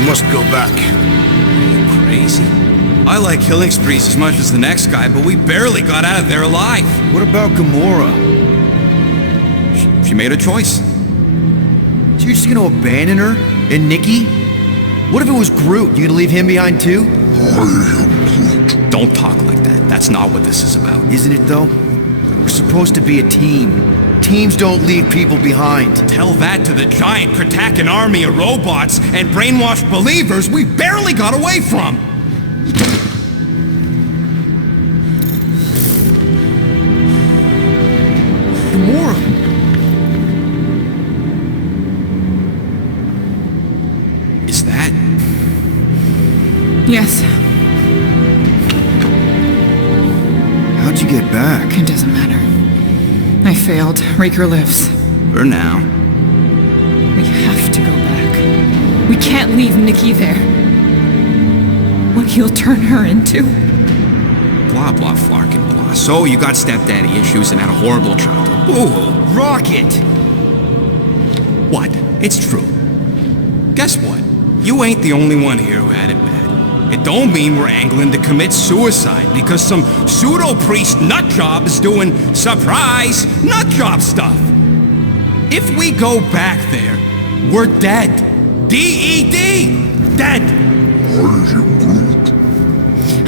We must go back. Are you crazy? I like killing sprees as much as the next guy, but we barely got out of there alive. What about Gamora? She made a choice. So you're just gonna abandon her? And Nikki? What if it was Groot? You gonna leave him behind too? Don't talk like that. That's not what this is about. Isn't it though? We're supposed to be a team. Teams don't leave people behind. Tell that to the giant Kratakan army of robots and brainwashed believers we barely got away from. Gamora. Is that? Yes. How'd you get back? It doesn't matter. I failed. Raker lives. For now. We have to go back. We can't leave Nikki there. What he'll turn her into. Blah, blah, flarkin' blah. So you got stepdaddy issues and had a horrible childhood. Ooh, Rocket! what? It's true. Guess what? You ain't the only one here who had it bad. It don't mean we're angling to commit suicide because some pseudo-priest nutjob is doing surprise nutjob stuff. If we go back there, we're dead. D-E-D! Dead!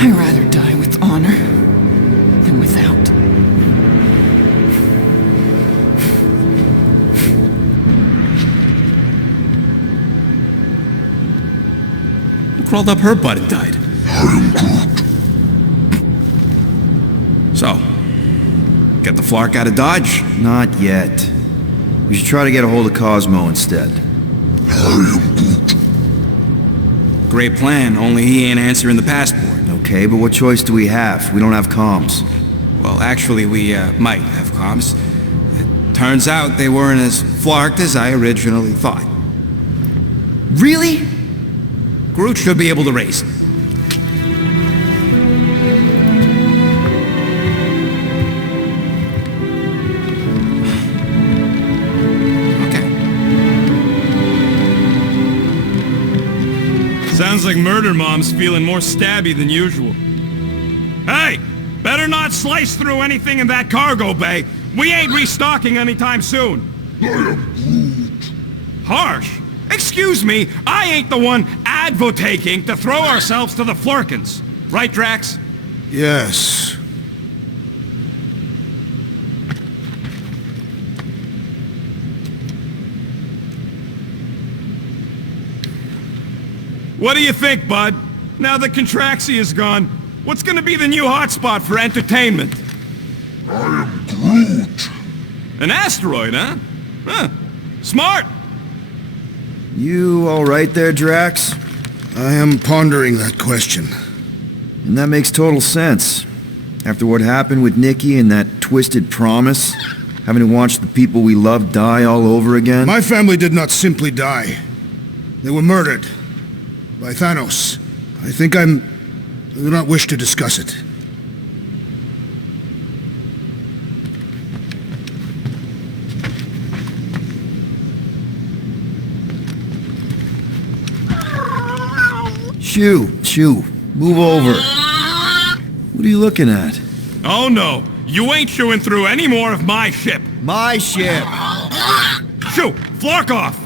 I'd rather die with honor than without. Who crawled up her butt and died? So, get the Flark out of Dodge? Not yet. We should try to get a hold of Cosmo instead. Great plan, only he ain't answering the passport. Okay, but what choice do we have? We don't have comms. Well, actually, we might have comms. It turns out they weren't as flarked as I originally thought. Really? Groot should be able to raise it. Sounds like Murder Mom's feeling more stabby than usual. Hey! Better not slice through anything in that cargo bay. We ain't restocking anytime soon. Harsh? Excuse me, I ain't the one advocating to throw ourselves to the Flurkins. Right, Drax? Yes. What do you think, bud? Now that Contraxi is gone, what's gonna be the new hotspot for entertainment? I am Groot. An asteroid, huh? Huh. Smart! You alright there, Drax? I am pondering that question. And that makes total sense. After what happened with Nikki and that twisted promise, having to watch the people we love die all over again. My family did not simply die. They were murdered. By Thanos. I do not wish to discuss it. Shoo, move over. What are you looking at? Oh no, you ain't chewing through any more of my ship. My ship! Shoo, Flark off!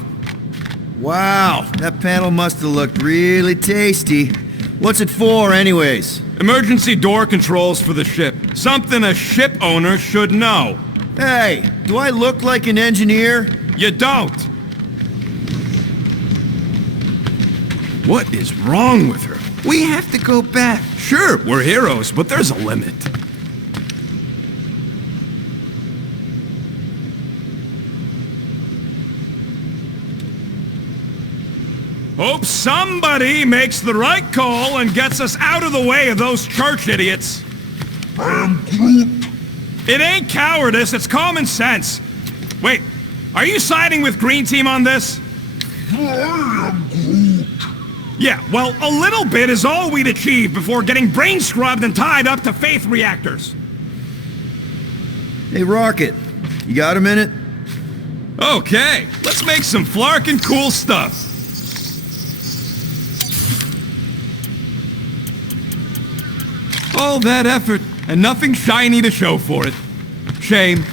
Wow, that panel must have looked really tasty. What's it for, anyways? Emergency door controls for the ship. Something a ship owner should know. Hey, do I look like an engineer? You don't. What is wrong with her? We have to go back. Sure, we're heroes, but there's a limit. Hope somebody makes the right call and gets us out of the way of those church idiots. I am Groot. It ain't cowardice, it's common sense. Wait, are you siding with Green Team on this? I am Groot. Yeah, well, a little bit is all we'd achieve before getting brain scrubbed and tied up to faith reactors. Hey, Rocket, you got a minute? Okay, let's make some flarkin' cool stuff. All that effort, and nothing shiny to show for it. Shame.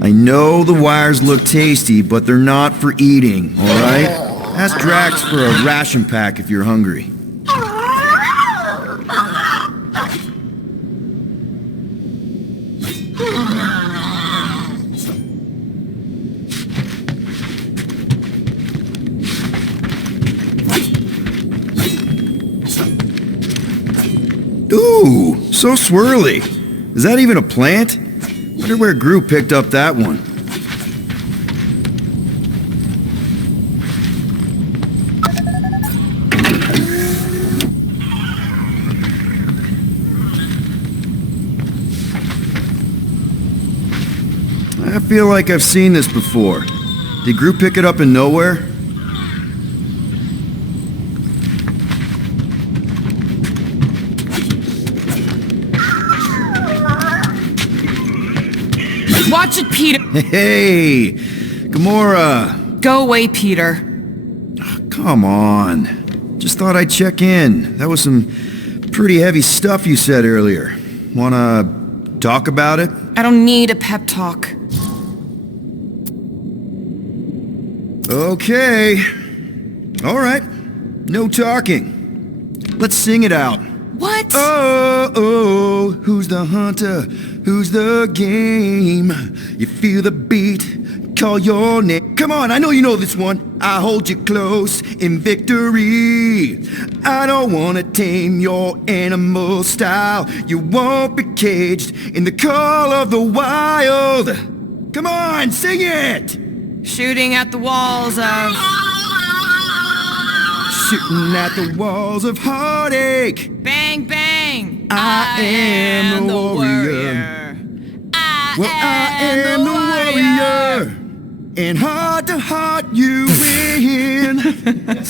I know the wires look tasty, but they're not for eating, alright? Ask Drax for a ration pack if you're hungry. Ooh, so swirly. Is that even a plant? Wonder where Gru picked up that one. I feel like I've seen this before. Did Gru pick it up in nowhere? Watch it, Peter! Hey, Gamora. Go away, Peter. Come on. Just thought I'd check in. That was some pretty heavy stuff you said earlier. Wanna talk about it? I don't need a pep talk. Okay. All right. No talking. Let's sing it out. What? Oh, who's the hunter? Who's the game? You feel the beat, call your name. Come on, I know you know this one. I hold you close in victory. I don't wanna tame your animal style. You won't be caged in the call of the wild. Come on, sing it! Shooting at the walls of... Shooting at the walls of heartache. Bang, bang! I am the warrior. I am the warrior. And heart to heart you win.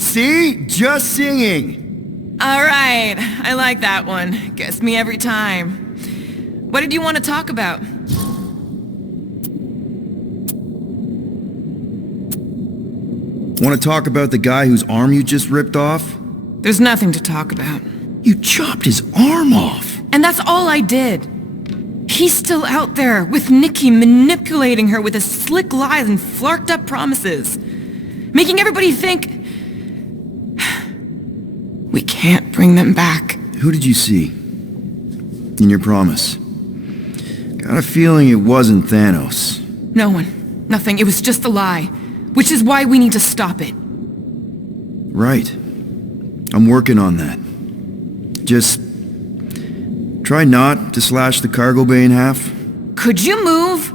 See? Just singing. All right, I like that one. Gets me every time. What did you want to talk about? Want to talk about the guy whose arm you just ripped off? There's nothing to talk about. You chopped his arm off. And that's all I did. He's still out there with Nikki manipulating her with his slick lies and flarked up promises. Making everybody think... we can't bring them back. Who did you see? In your promise? Got a feeling it wasn't Thanos. No one. Nothing. It was just a lie. Which is why we need to stop it. Right. I'm working on that. Just try not to slash the cargo bay in half. Could you move?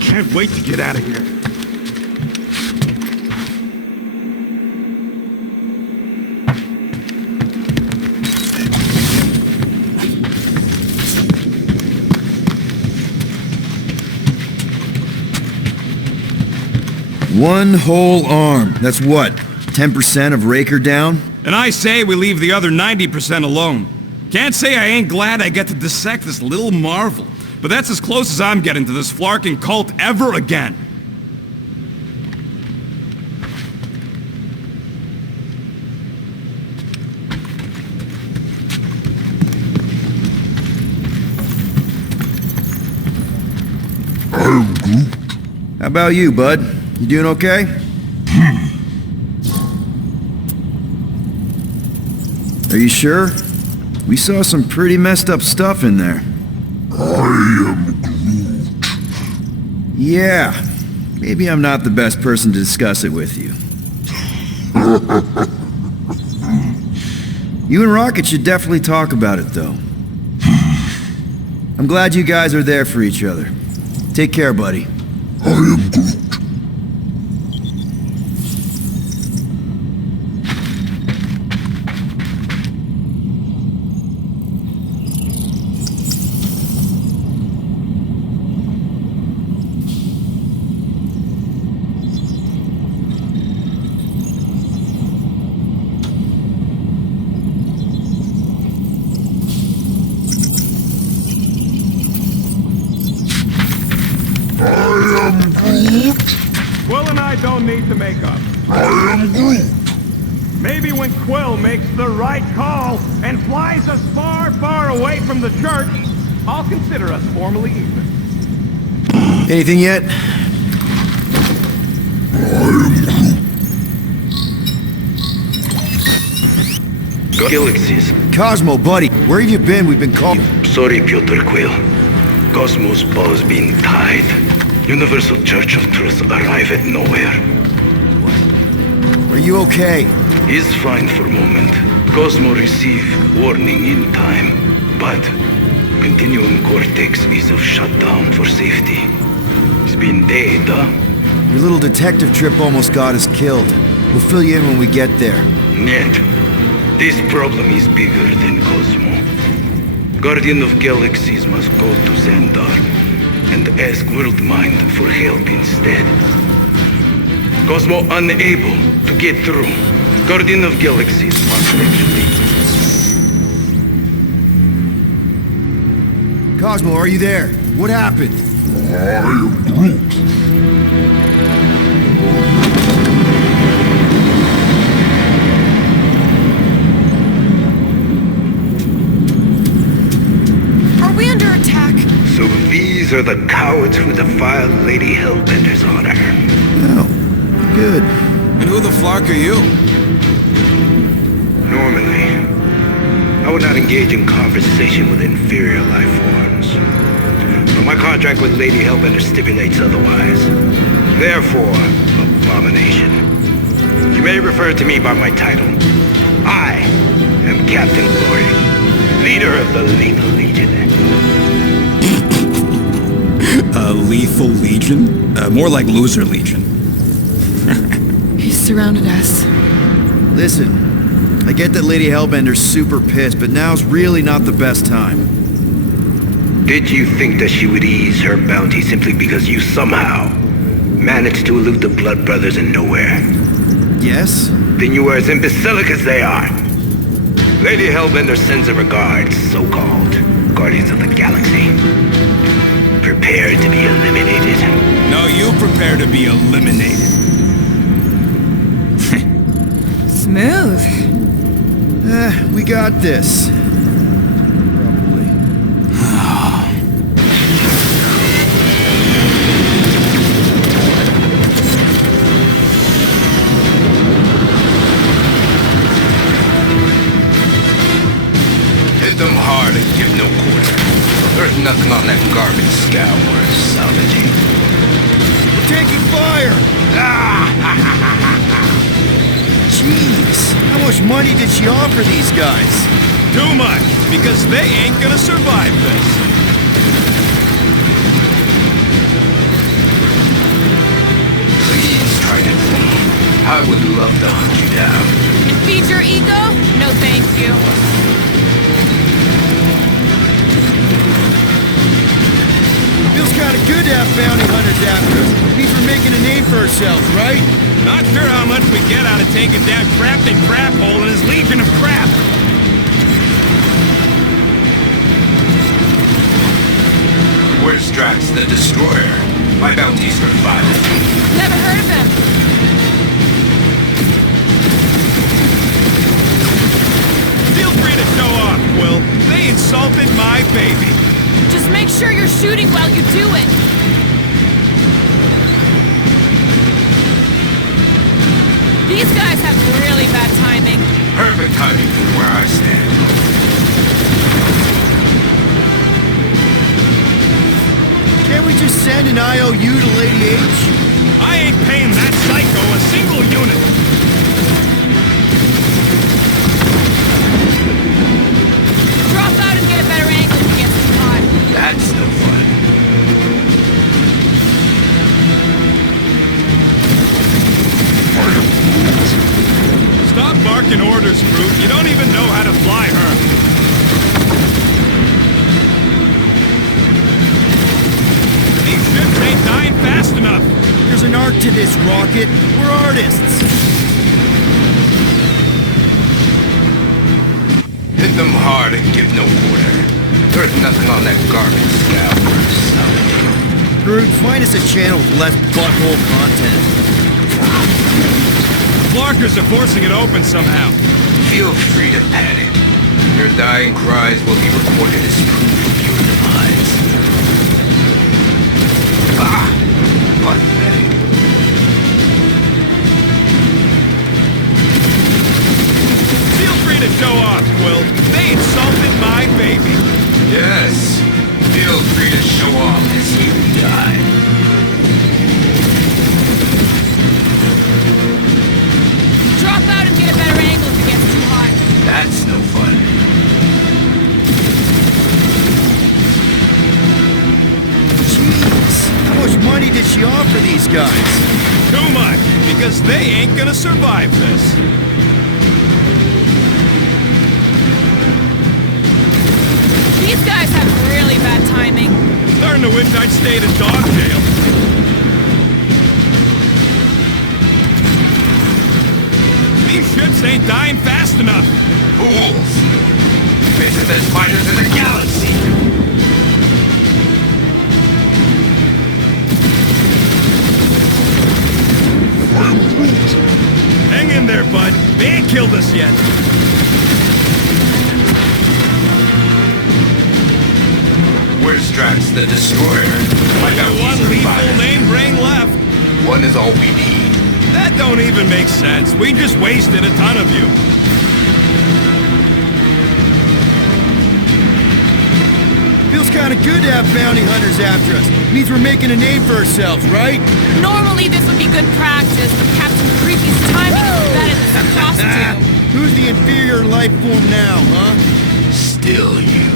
Can't wait to get out of here. One whole arm. That's what? 10% of Raker down? And I say we leave the other 90% alone. Can't say I ain't glad I get to dissect this little marvel. But that's as close as I'm getting to this flarking cult ever again. I'm Groot. How about you, bud? You doing okay? Are you sure? We saw some pretty messed up stuff in there. I am Groot. Yeah, maybe I'm not the best person to discuss it with you. You and Rocket should definitely talk about it, though. I'm glad you guys are there for each other. Take care, buddy. I am Groot. Groot. Quill and I don't need to make up. I am Groot. Maybe when Quill makes the right call and flies us far, far away from the church, I'll consider us formally even. Anything yet? Galaxies. Cosmo, buddy, where have you been? We've been calling. Sorry, Piotr Quill. Cosmos ball's been tied. Universal Church of Truth arrive at nowhere. Are you okay? He's fine for a moment. Cosmo receive warning in time, but Continuum Cortex is of shutdown for safety. It's been dead, huh? Your little detective trip almost got us killed. We'll fill you in when we get there. Нет. This problem is bigger than Cosmo. Guardian of Galaxies must go to Xandar and ask Worldmind for help instead. Cosmo unable to get through. Guardian of Galaxies must actually... Cosmo, are you there? What happened? I am Groot. Are we under attack? So these are the cowards who defile Lady Hellbender's honor. Oh, good. And who the flark are you? Normally, I would not engage in conversation with inferior life forms. But my contract with Lady Hellbender stipulates otherwise. Therefore, abomination. You may refer to me by my title. I am Captain Glory, leader of the Lethal Legion. Lethal Legion? More like Loser Legion. He's surrounded us. Listen, I get that Lady Hellbender's super pissed, but now's really not the best time. Did you think that she would ease her bounty simply because you somehow managed to elude the Blood Brothers in nowhere? Yes? Then you were as imbecilic as they are. Lady Hellbender sends her regards, so-called Guardians of the Galaxy. Prepare to be eliminated. No, you prepare to be eliminated. Smooth. We got this. Probably. Hit them hard and give no quarter. There's nothing on that garbage scow worth salvaging. We're taking fire! Jeez, how much money did she offer these guys? Too much, because they ain't gonna survive this. Please try to leave. I would love to hunt you down. And feed your ego? No thank you. Feels kind of good to have bounty hunters after us. Means we're making a name for ourselves, right? Not sure how much we get out of taking down Crafty Crap Hole and his Legion of Crap. Where's Drax the Destroyer? My bounty's for fire. Never heard of him. Feel free to show off, Quill. They insulted my baby. Just make sure you're shooting while you do it. These guys have really bad timing. Perfect timing from where I stand. Can't we just send an IOU to Lady H? I ain't paying that psycho a single unit. Drop out and get a better angle against the pod. That's no fun. Stop barking orders, Groot. You don't even know how to fly her. These ships ain't dying fast enough. There's an art to this, Rocket. We're artists. Hit them hard and give no quarter. There's nothing on that garbage scow worth salvaging. Groot, find us a channel with less butthole content. Flarkers are forcing it open somehow. Feel free to panic. Your dying cries will be recorded as proof of your demise. Ah! Pathetic. Feel free to show off, Quill. They insulted my baby. Yes. Feel free to show off as you die. Drop out and get a better angle if it gets too hot. That's no fun. Jeez, how much money did she offer these guys? Too much, because they ain't gonna survive this. These guys have really bad timing. Starting to wish I'd stayed in dog jail. These ships ain't dying fast enough. Fools! Faces as fighters in the galaxy! Hang in there, bud. They ain't killed us yet. Where's Drax the Destroyer? I got One lethal name brain left. One is all we need. That don't even make sense. We just wasted a ton of you. Feels kind of good to have bounty hunters after us. Means we're making a name for ourselves, right? Normally this would be good practice, but Captain Creepy's timing is better than his costume. Who's the inferior life form now, huh? Still you.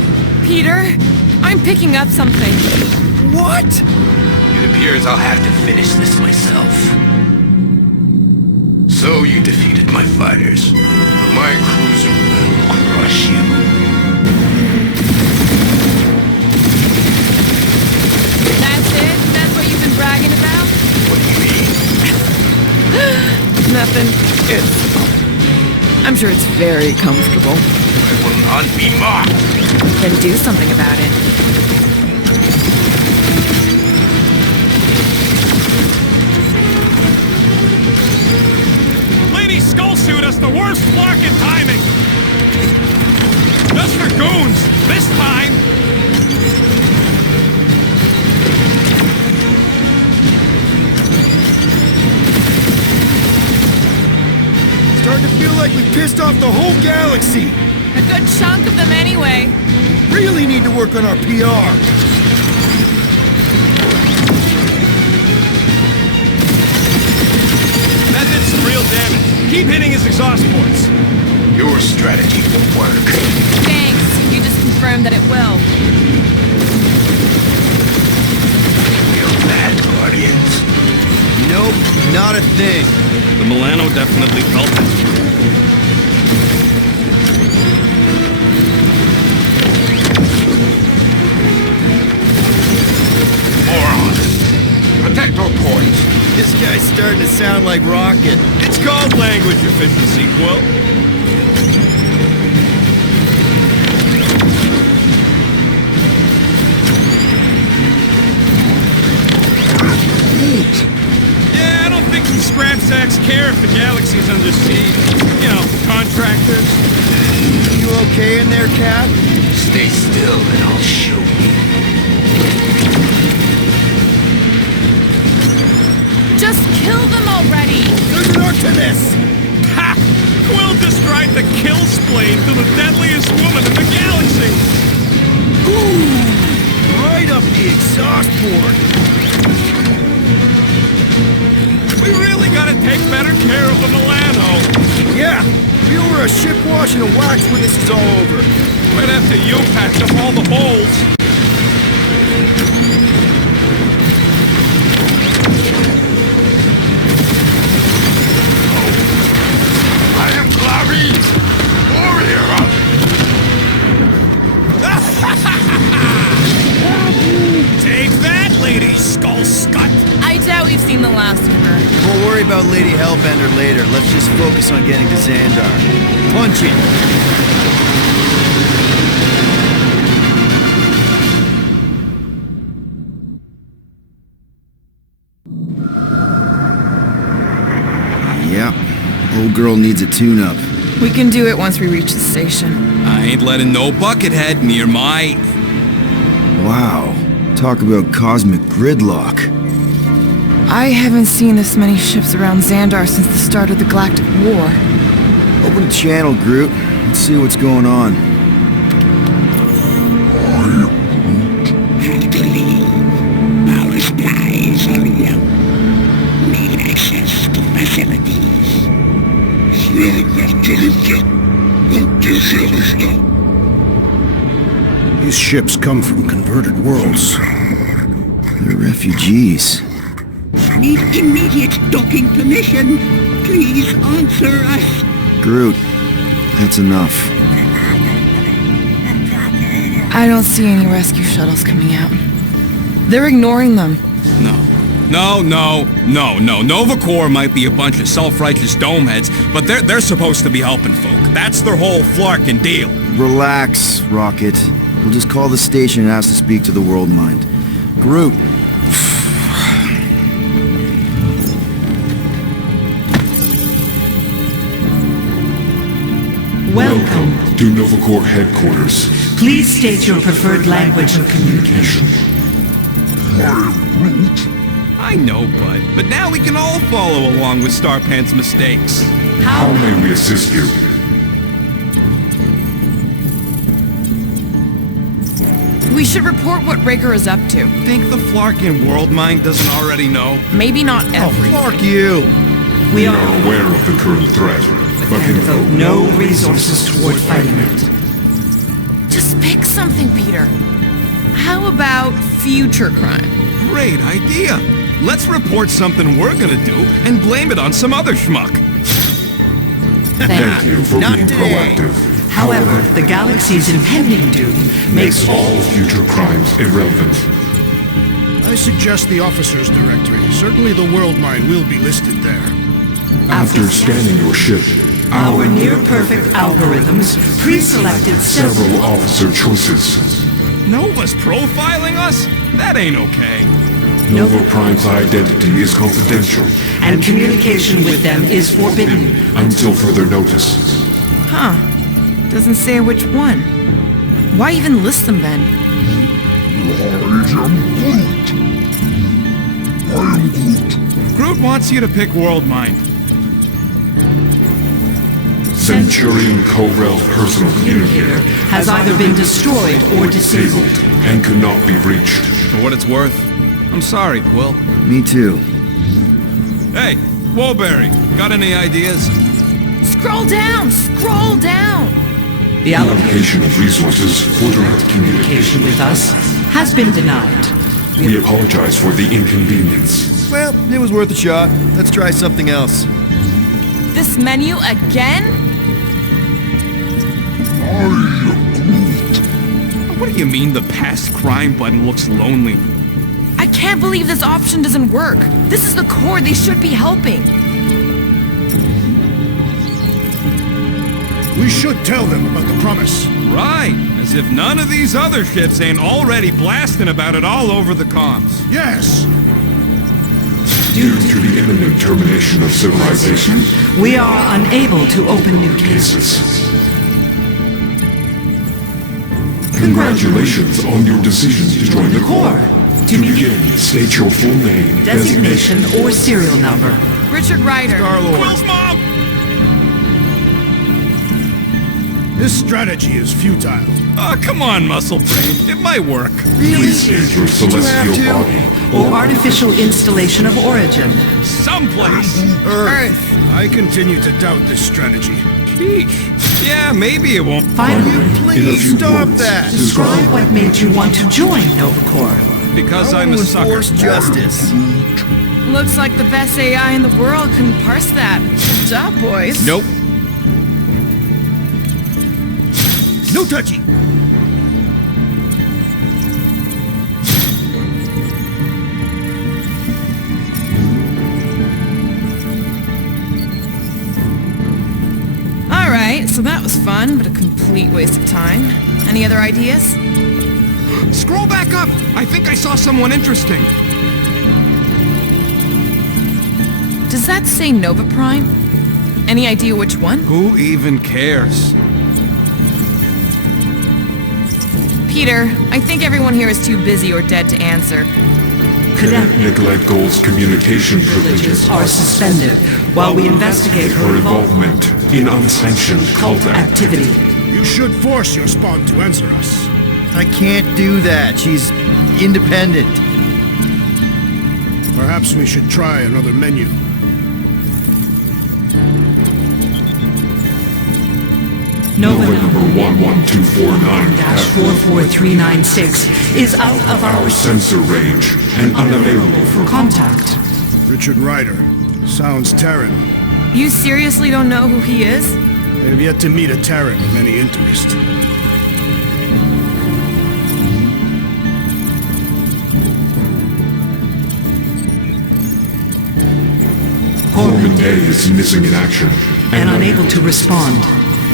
Peter, I'm picking up something. What? It appears I'll have to finish this myself. So you defeated my fighters. But my cruiser will crush you. That's it? That's what you've been bragging about? What do you mean? Nothing. I'm sure it's very comfortable. I will not be mocked. Then do something about it. Lady Skull shoot us the worst flarkin' timing. Just for goons. This time. Starting to feel like we pissed off the whole galaxy. A good chunk of them anyway. Really need to work on our PR. That did some real damage. Keep hitting his exhaust ports. Your strategy won't work. Thanks. You just confirmed that it will. Feel bad, Guardians. Nope, not a thing. The Milano definitely felt it. Protect our points. This guy's starting to sound like Rocket. It's called language efficiency, Quill. Yeah, I don't think the scrap sacks care if the galaxy's under siege. You know, contractors. You okay in there, Cap? Stay still and I'll show you. Just kill them already! There's an art to this! Ha! Quill just tried to kill Splane to the deadliest woman in the galaxy! Ooh! Right up the exhaust port! We really gotta take better care of the Milano. Yeah! Feel we're a ship washing a wax when this is all over. Right after you patch up all the holes. I am Clarice, warrior. Take that, Lady Skull Scut! I doubt we've seen the last of her. We'll worry about Lady Hellbender later. Let's just focus on getting to Xandar. Punch it! girl needs a tune-up. We can do it once we reach the station. I ain't letting no buckethead near my... Wow. Talk about cosmic gridlock. I haven't seen this many ships around Xandar since the start of the Galactic War. Open the channel, Groot. Let's see what's going on. Our supplies are low. Need access to facilities. These ships come from converted worlds. They're refugees. Need immediate docking permission. Please answer us. Groot, that's enough. I don't see any rescue shuttles coming out. They're ignoring them. No. Nova Corps might be a bunch of self-righteous domeheads, but they're supposed to be helping folk. That's their whole flarkin' deal. Relax, Rocket. We'll just call the station and ask to speak to the World Mind. Groot. Welcome to Nova Corps headquarters. Please state your preferred language of communication. I know, bud, but now we can all follow along with Starpan's mistakes. How may we assist you? We should report what Rager is up to. Think the Flarkin World Mind doesn't already know? Maybe not everything. Fuck you! We are aware of the current threat, but can Devote no resources toward fighting it. Just pick something, Peter. How about future crime? Great idea. Let's report something we're gonna do and blame it on some other schmuck. Thank you for being proactive. However, the galaxy's impending doom Makes all future crimes irrelevant. I suggest the officers' directory. Certainly the World Mine will be listed there. After scanning your ship, our near-perfect algorithms pre-selected several officer choices. Nova's profiling us? That ain't okay. Nova Prime's identity is confidential and communication with them is forbidden. until further notice. Huh. Doesn't say which one. Why even list them then? Groot wants you to pick World Mind. Centurion Co-Rel's personal communicator Has either been destroyed or disabled. and cannot be reached. For what it's worth, I'm sorry, Quill. Me too. Hey, Woolberry, got any ideas? Scroll down! Scroll down! The Allocation of resources for direct communication. allocation with us has been denied. We apologize for the inconvenience. Well, it was worth a shot. Let's try something else. This menu again? What do you mean the past crime button looks lonely? I can't believe this option doesn't work. This is the core. They should be helping. We should tell them about the promise. Right, as if none of these other ships ain't already blasting about it all over the comms. Yes! Due to the imminent termination of civilization, We are unable to open new cases. congratulations on your decision to join the Corps. To To begin, state your full name, Designation or serial number. Richard Ryder. Quill's mom! This strategy is futile. Oh, come on, muscle brain. It might work. Please state your celestial body. Or artificial installation of origin. Someplace. Earth. I continue to doubt this strategy. Sheesh. Yeah, maybe it won't. Finally, In a Please few stop words, that! describe what made you want to join Nova Corps. Because I I'm want a to sucker. enforce justice. Looks like the best AI in the world couldn't parse that. Good job, boys. Nope. No touchy! Alright, so that was fun, but a complete waste of time. Any other ideas? Scroll back up. I think I saw someone interesting. Does that say Nova Prime? Any idea which one? Who even cares? Peter, I think everyone here is too busy or dead to answer. Cadet Nicolette Gold's communication privileges Are suspended while we investigate her her involvement in unsanctioned cult cult activity. You should force your spawn to answer us. I can't do that. She's independent. Perhaps we should try another menu. Nova number 11249-44396 is out of our sensor range and unavailable for contact. Richard Ryder. Sounds Terran. You seriously don't know who he is? I have yet to meet a Terran of any interest. Corbin Day is missing in action And unable to respond.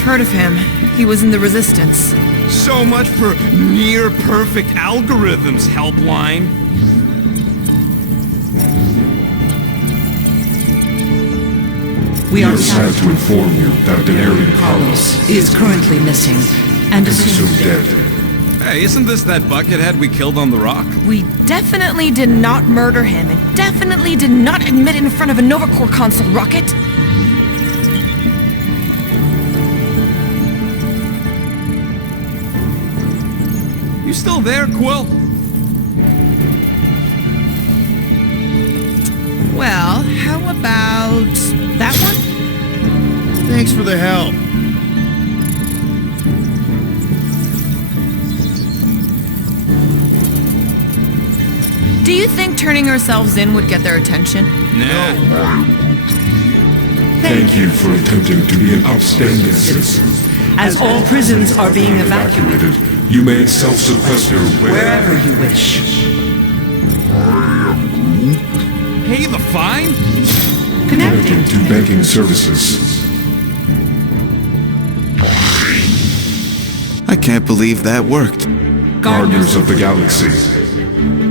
Heard of him. He was in the Resistance. So much for near-perfect algorithms, helpline. We are sad to inform you that Denarian Carlos is currently missing and is assumed assumed dead. Hey, isn't this that buckethead we killed on the rock? We definitely did not murder him and definitely did not admit it in front of a Nova Corps console rocket. You still there, Quill? Well, how about that one? Thanks for the help. Do you think turning ourselves in would get their attention? Nah. Thank you for attempting to be an upstanding citizen. As all prisons are being evacuated You may self-sequester wherever you wish. Pay the fine? Connecting to banking services. I can't believe that worked. Gardeners of the Galaxy.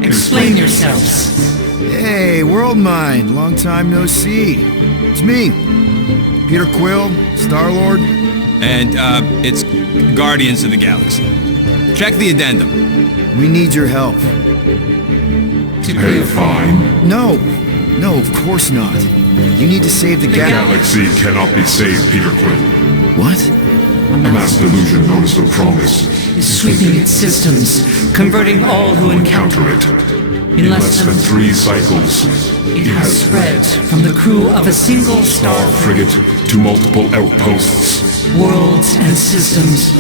Explain yourselves. Hey, World Mind. Long time no see. It's me, Peter Quill, Star-Lord. And, it's Guardians of the Galaxy. Check the addendum. We need your help. To pay a fine. No, of course not. You need to save the Galaxy cannot be saved, Peter Quill. What? A mass delusion known as the Promise Is sweeping its systems, converting all who encounter it. In less than 3 cycles, it has spread from the crew of a single star frigate to multiple outposts. worlds and systems.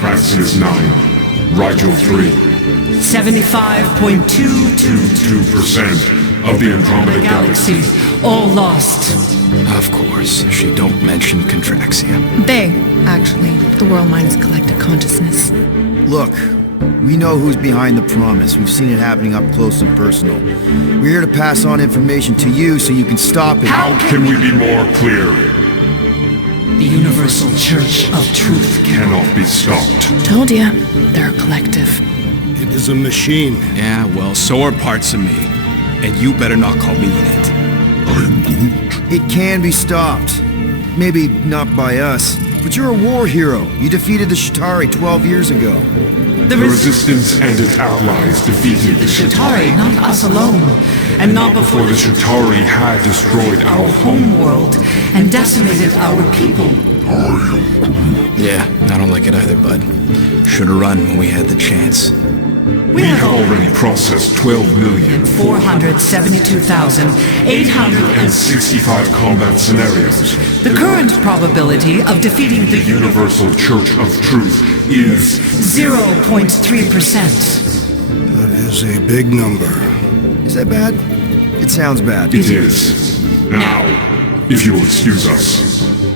Praxis 9, Rigel 3. 75.222% of the Andromeda galaxy, all lost. Of course, she don't mention Contraxia. They, actually. The World Mind is collective consciousness. Look, we know who's behind the Promise. We've seen it happening up close and personal. We're here to pass on information to you so you can stop it. How can we be more clear? The Universal Church of Truth Cannot be stopped. Told ya. They're a collective. It is a machine. Yeah, well, so are parts of me. And you better not call me in it. It can be stopped. Maybe not by us, but you're a war hero. You defeated the Shatari 12 years ago. The Resistance and its allies defeated the Shatari, not us alone. And not before the Shatari had destroyed our home world and decimated our people. Yeah, I don't like it either, bud. Should've run when we had the chance. We have already processed 12,472,865 combat scenarios. The current probability of defeating the Universal Church of Truth is 0.3%. That is a big number. Is that bad? It sounds bad. It is. Now, if you will excuse us.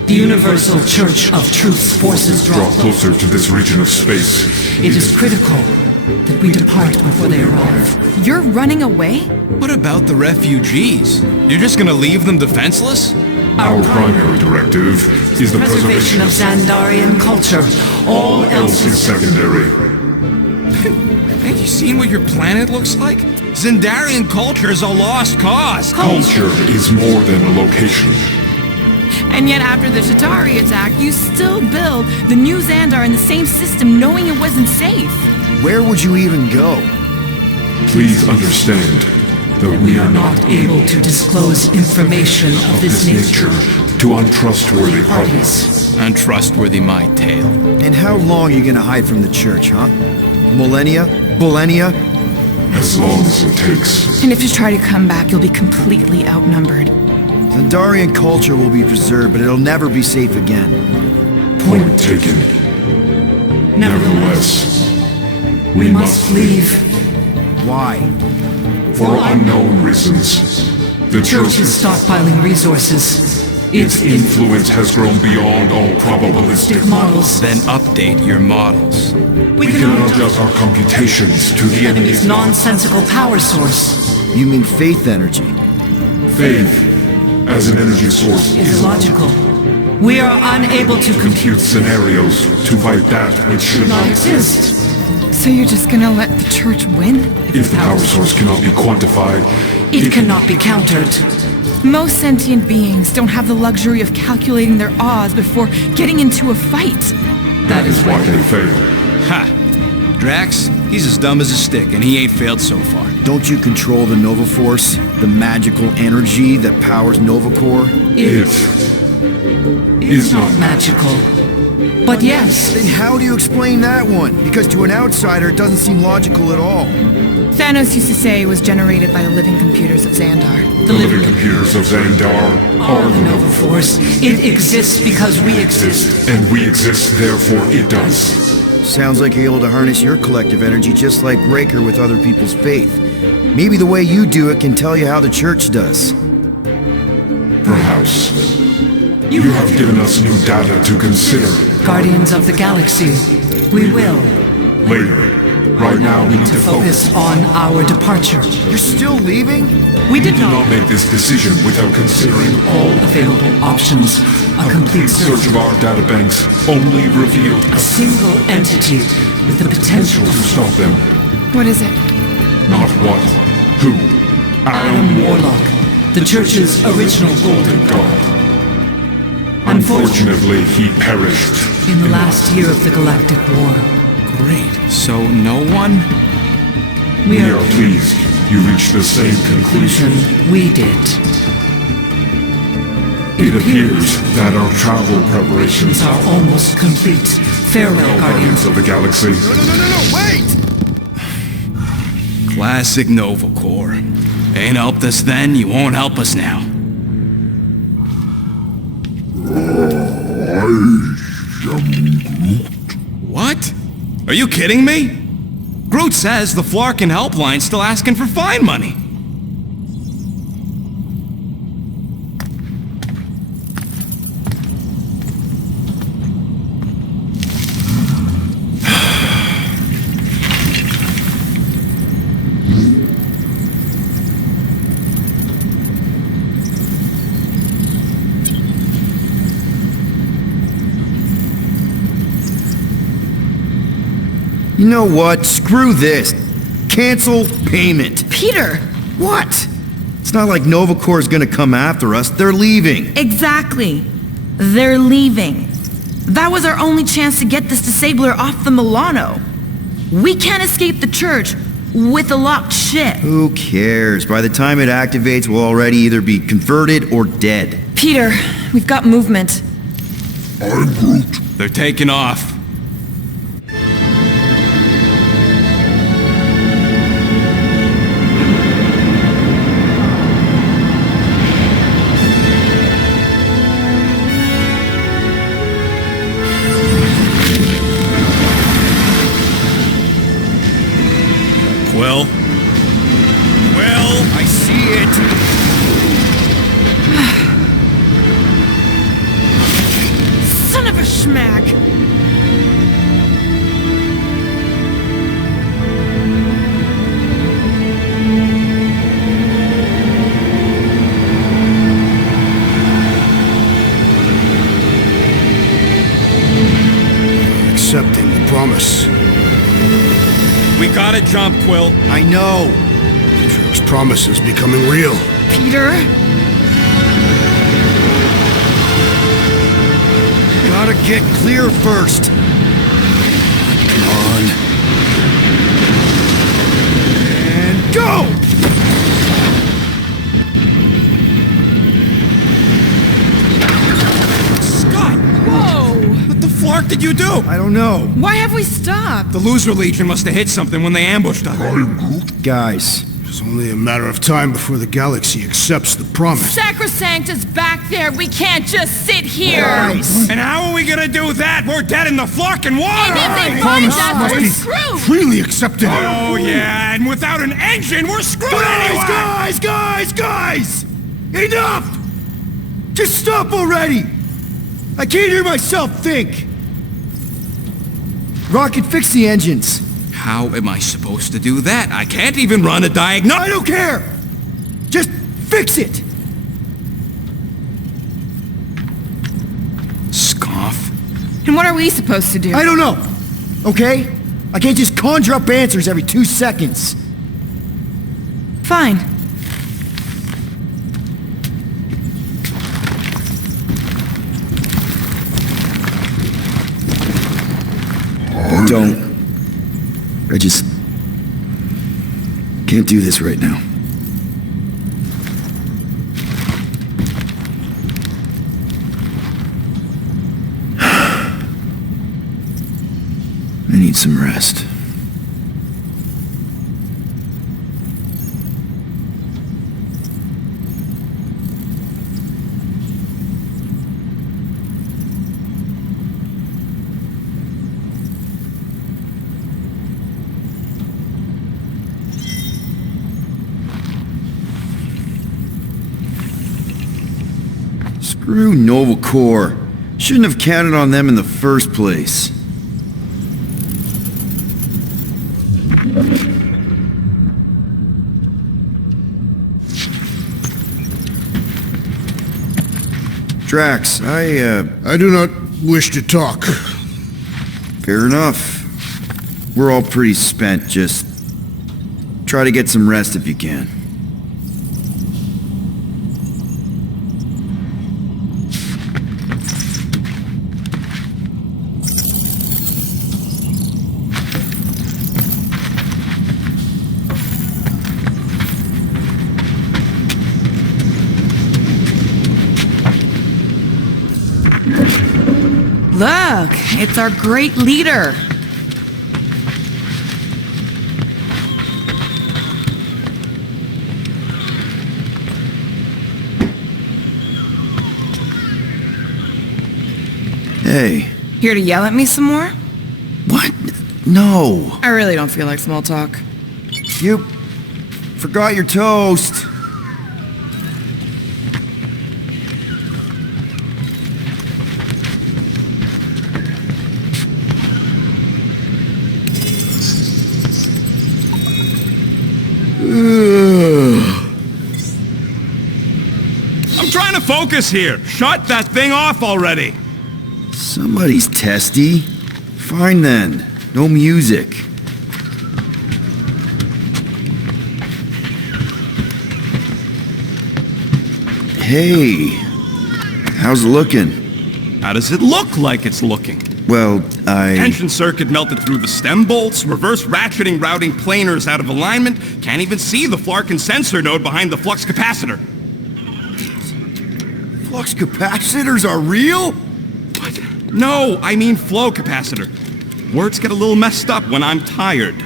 The Universal Church of Truth's forces draw closer to this region of space. It is critical that we depart before they arrive. You're running away? What about the refugees? You're just gonna leave them defenseless? Our primary directive is the preservation of Xandarian culture. All else is secondary. Have you seen what your planet looks like? Xandarian culture is a lost cause. Culture is more than a location. And yet after the Shatari attack, you still build the new Xandar in the same system knowing it wasn't safe. Where would you even go? Please understand that we are not able to disclose information of this nature to untrustworthy parties. Untrustworthy my tale. And how long are you gonna hide from the church, huh? Millennia? Millennia? As long as it takes. And if you try to come back, you'll be completely outnumbered. Xandarian culture will be preserved, but it'll never be safe again. Point taken. Nevertheless, we must leave. Why? For unknown reasons. The church is stockpiling resources. Its influence has grown beyond all probabilistic models. Then update your models. We cannot adjust our computations to the enemy's nonsensical power source. You mean faith energy? Faith, as an energy source, is illogical. We are unable to compute scenarios to fight that which should not exist. So you're just gonna let the church win? If the power source cannot be quantified, it cannot be countered. Most sentient beings don't have the luxury of calculating their odds before getting into a fight. That is why they fail. Ha! Drax, he's as dumb as a stick, and he ain't failed so far. Don't you control the Nova Force? The magical energy that powers Nova Corps? It is not magical. But yes. Then how do you explain that one? Because to an outsider, it doesn't seem logical at all. Thanos used to say it was generated by the living computers of Xandar. The living computers of Xandar are the Nova Force. It exists because we exist. And we exist, therefore it does. Sounds like you're able to harness your collective energy just like Raker with other people's faith. Maybe the way you do it can tell you how the church does. Perhaps. You have given us new data to consider. Guardians of the Galaxy, we will. Later. Right now, we need to focus on our departure. You're still leaving? We did not make this decision without considering all available options. A complete search of our databanks only revealed a single entity with the potential to stop them. What is it? Not what. Who? Adam Warlock, the church's original golden god. Unfortunately, he perished in the last year of the Galactic War. Great. So no one? We are pleased you reached the same conclusion we did. It appears that our travel preparations are almost complete. Farewell, Guardians of the Galaxy. No, wait! Classic Nova Corps. Ain't helped us then, you won't help us now. What? Are you kidding me? Groot says the Flarkin helpline's still asking for fine money. You know what? Screw this. Cancel payment. Peter! What? It's not like Nova Corps is gonna come after us. They're leaving. Exactly. They're leaving. That was our only chance to get this disabler off the Milano. We can't escape the church with a locked ship. Who cares? By the time it activates, we'll already either be converted or dead. Peter, we've got movement. I'm Groot. They're taking off. Well, I see it. Son of a schmack! Accepting the promise. we gotta jump, Quill. I know. Drake's promise is becoming real. Peter? Gotta get clear first. Come on. And go! Scott! Whoa! What the flark did you do? I don't know. Why have we stopped? The loser legion must have hit something when they ambushed us. Guys, It's only a matter of time before the galaxy accepts the promise. Sacrosanct is back there. We can't just sit here. guys. And how are we gonna do that? We're dead in the flarkin' water! And if they find Promise us, must we're be screwed. freely accepted. Oh yeah, and without an engine, we're screwed anyway! Guys! Enough! Just stop already! I can't hear myself think! Rocket, fix the engines. How am I supposed to do that? I can't even run a I diagnostic. don't care! Just fix it! Scoff. And what are we supposed to do? I don't know, okay? I can't just conjure up answers every 2 seconds. Fine. Don't. I just can't do this right now. I need some rest. Screw Nova Corps. Shouldn't have counted on them in the first place. Drax, I do not wish to talk. fair enough. We're all pretty spent, just try to get some rest if you can. Look, it's our great leader. Hey, Here to yell at me some more? what? No. I really don't feel like small talk. You forgot your toast. I'm trying to focus here. Shut that thing off already. Somebody's testy. Fine then. No music. Hey, how's it looking? How does it look like it's looking? Well, Tension circuit melted through the stem bolts, reverse ratcheting routing planers out of alignment, can't even see the Flarkin sensor node behind the flux capacitor. Flux capacitors are real? What? No, I mean flow capacitor. Words get a little messed up when I'm tired.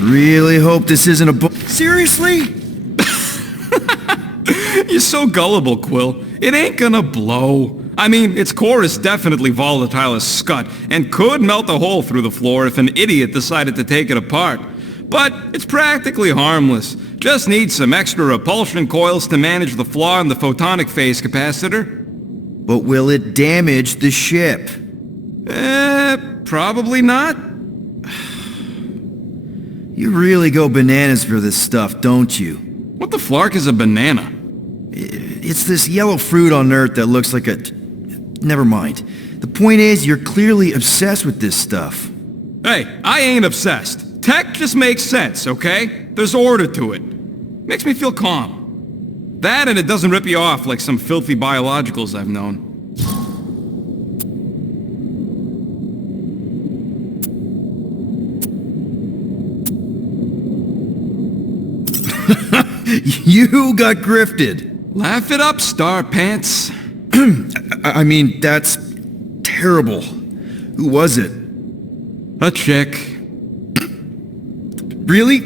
Really hope this isn't a book. Seriously? You're so gullible, Quill. It ain't gonna blow. I mean, its core is definitely volatile as scut, and could melt a hole through the floor if an idiot decided to take it apart. But it's practically harmless. Just needs some extra repulsion coils to manage the flaw in the photonic phase capacitor. But will it damage the ship? Probably not. You really go bananas for this stuff, don't you? What the flark is a banana? It's this yellow fruit on Earth that looks like never mind. The point is, you're clearly obsessed with this stuff. Hey, I ain't obsessed. Tech just makes sense, okay? There's order to it. Makes me feel calm. That and it doesn't rip you off like some filthy biologicals I've known. You got grifted. Laugh it up, Star Pants. I mean, that's terrible. Who was it? A chick. Really?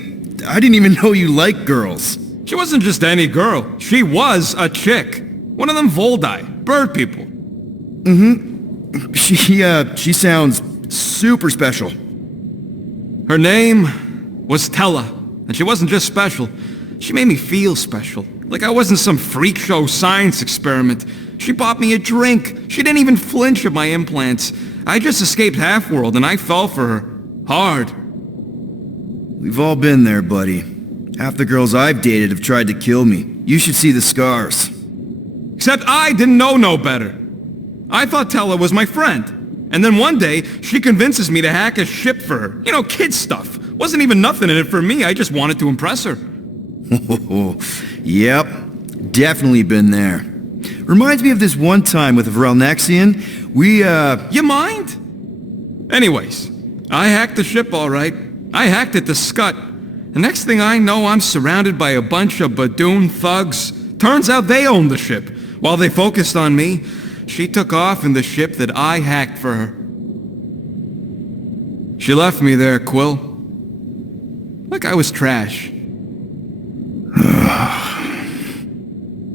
I didn't even know you liked girls. She wasn't just any girl. She was a chick. One of them Voldi, bird people. Mm-hmm. She sounds super special. Her name was Tella, and she wasn't just special. She made me feel special, like I wasn't some freak show science experiment. She bought me a drink. She didn't even flinch at my implants. I just escaped Half-World, and I fell for her. Hard. We've all been there, buddy. Half the girls I've dated have tried to kill me. You should see the scars. Except I didn't know no better. I thought Tella was my friend. And then one day, she convinces me to hack a ship for her. You know, kid stuff. Wasn't even nothing in it for me. I just wanted to impress her. Yep, definitely been there. Reminds me of this one time with Vrelnexian. You mind? Anyways, I hacked the ship all right. I hacked it to Scut. The next thing I know, I'm surrounded by a bunch of Badoon thugs. Turns out they owned the ship. While they focused on me, she took off in the ship that I hacked for her. She left me there, Quill. Like I was trash.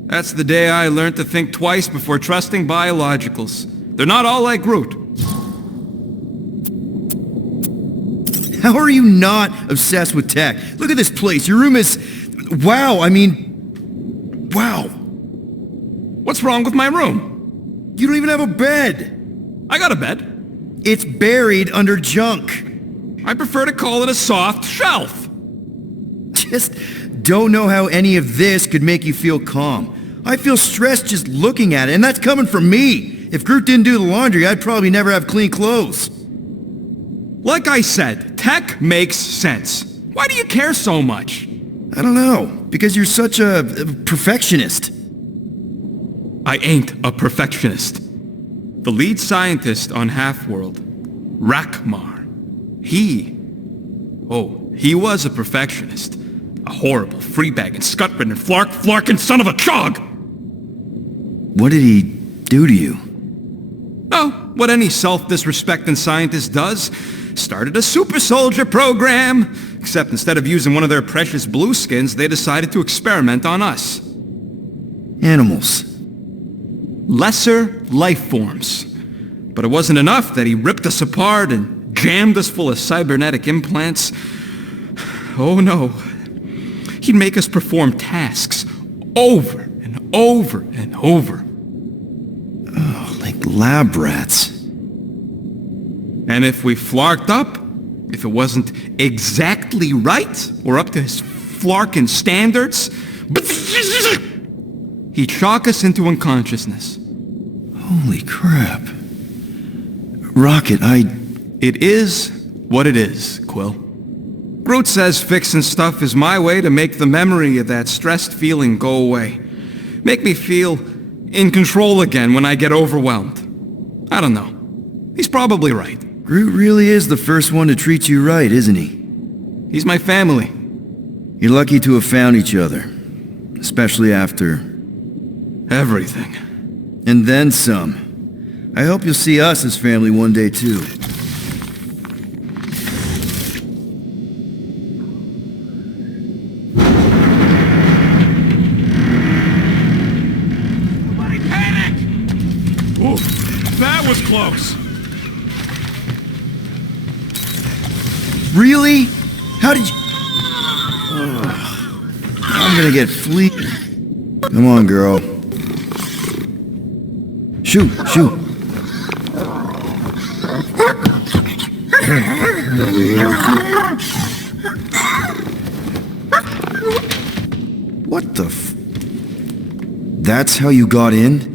That's the day I learned to think twice before trusting biologicals. They're not all like Groot. How are you not obsessed with tech? Look at this place. Your room is... Wow, I mean... Wow. What's wrong with my room? You don't even have a bed. I got a bed. It's buried under junk. I prefer to call it a soft shelf. Just don't know how any of this could make you feel calm. I feel stressed just looking at it, and that's coming from me. If Groot didn't do the laundry, I'd probably never have clean clothes. Like I said, tech makes sense. Why do you care so much? I don't know, because you're such a perfectionist. I ain't a perfectionist. The lead scientist on Half-World, Rakmar, he was a perfectionist. A horrible, free-bagging, scut-ridden, flarkin' son of a chog! What did he do to you? Oh, what any self-disrespecting scientist does. Started a super soldier program. Except instead of using one of their precious blueskins, they decided to experiment on us. Animals. Lesser life forms. But it wasn't enough that he ripped us apart and jammed us full of cybernetic implants. Oh no. He'd make us perform tasks over and over and over. Oh, like lab rats. And if we flarked up, if it wasn't exactly right or up to his flarkin' standards, he'd shock us into unconsciousness. Holy crap. Rocket, It is what it is, Quill. Groot says fixing stuff is my way to make the memory of that stressed feeling go away. Make me feel in control again when I get overwhelmed. I don't know. He's probably right. Groot really is the first one to treat you right, isn't he? He's my family. You're lucky to have found each other. Especially after... everything. And then some. I hope you'll see us as family one day, too. Ooh, that was close. Really? How did you... Ugh. I'm gonna get flea... Come on, girl. Shoot, shoot. What the f... That's how you got in?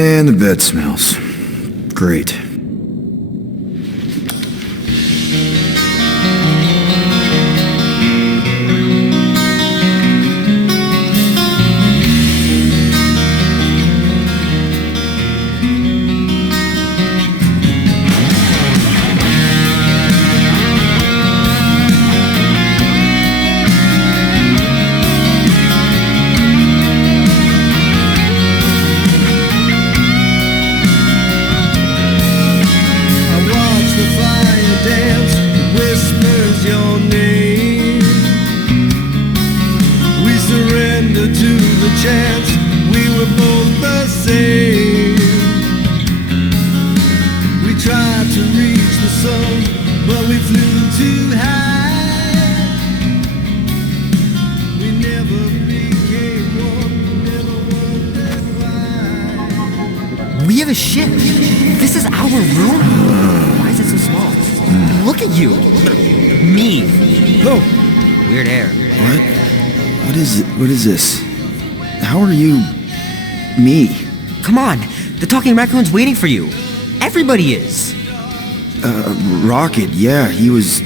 And the bed smells. Great. Chance we were both the same. We tried to reach the sun, but we flew too high. We never became one, never wondered why. We have a ship. This is our room? Why is it so small? Look at you. Me. Oh. Weird hair. What? What is it? What is this? How are you... me? Come on, the talking raccoon's waiting for you. Everybody is. Rocket, yeah, he was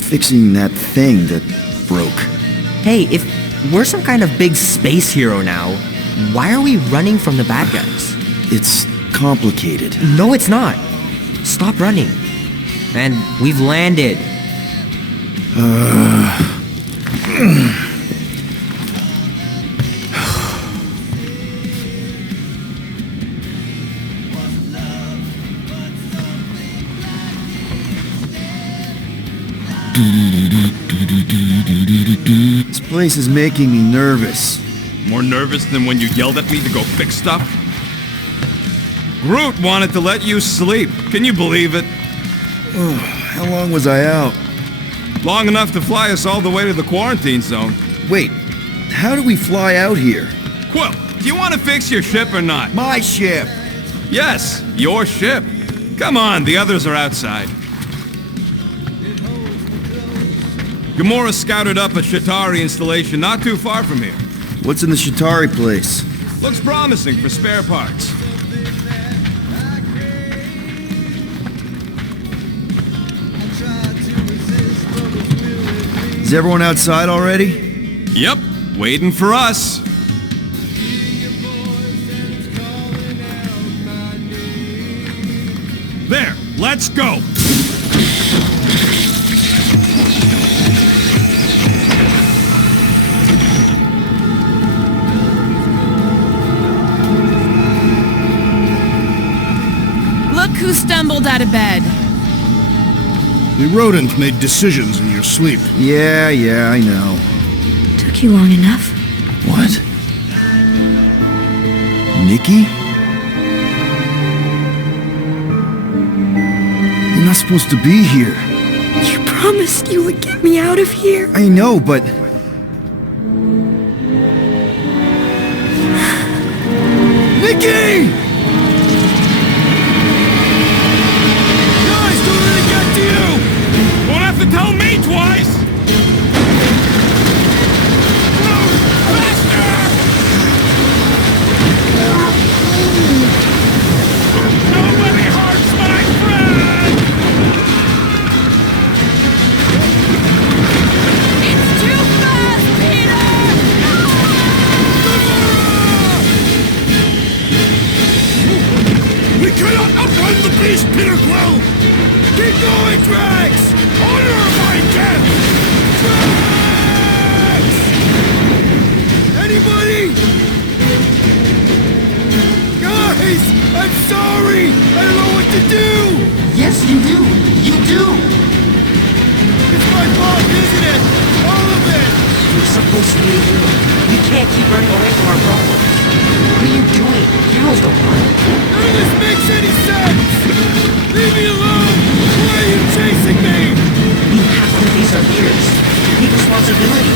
fixing that thing that broke. Hey, if we're some kind of big space hero now, why are we running from the bad guys? It's complicated. No, it's not. Stop running. And we've landed. This place is making me nervous. More nervous than when you yelled at me to go fix stuff? Groot wanted to let you sleep. Can you believe it? How long was I out? Long enough to fly us all the way to the quarantine zone. Wait, how do we fly out here? Quill, do you want to fix your ship or not? My ship! Yes, your ship. Come on, the others are outside. Gamora scouted up a Shatari installation not too far from here. What's in the Shatari place? Looks promising for spare parts. Is everyone outside already? Yep, waiting for us. There, let's go. Look who stumbled out of bed. The rodent made decisions in your sleep. Yeah, I know. Took you long enough. What? Nikki? You're not supposed to be here. You promised you would get me out of here. I know, but... Nikki! To tell me twice! Faster! Nobody hurts my friend! It's too fast, Peter! We cannot outrun the beast, Peter Quill! Keep going, Drax! Honor my death! Drax! Anybody? Guys! I'm sorry! I don't know what to do! Yes, you do! You do! It's my fault, isn't it? All of it! You're supposed to be a hero. We can't keep running away from our problems. What are you doing? Heroes don't run. None of this makes any sense! Leave me alone! Why are you chasing me? We have to face our fears. Take responsibility.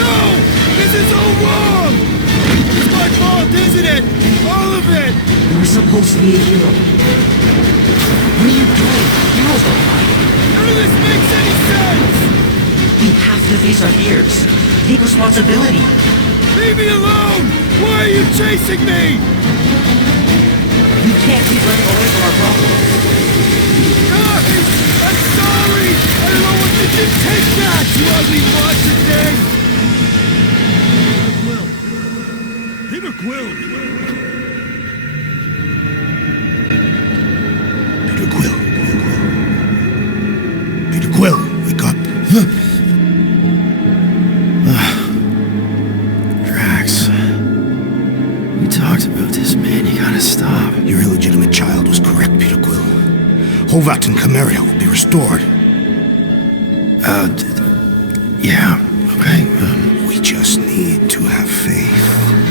No! This is all wrong! It's my fault, isn't it? All of it! You were supposed to be a hero. What are you doing? Heroes don't run. None of this makes any sense! We have to face our fears. Take responsibility. Leave me alone! Why are you chasing me? can't keep running away from our problems. Guys! I'm sorry! I don't know what you did. Take that, you ugly monster thing! Peter Quill! Peter Quill. Peter Quill, wake up. Drax. We talked about this, man. You gotta stop. Your illegitimate child was correct, Peter Quill. Hovat and Chimeria will be restored. Yeah, okay. We just need to have faith.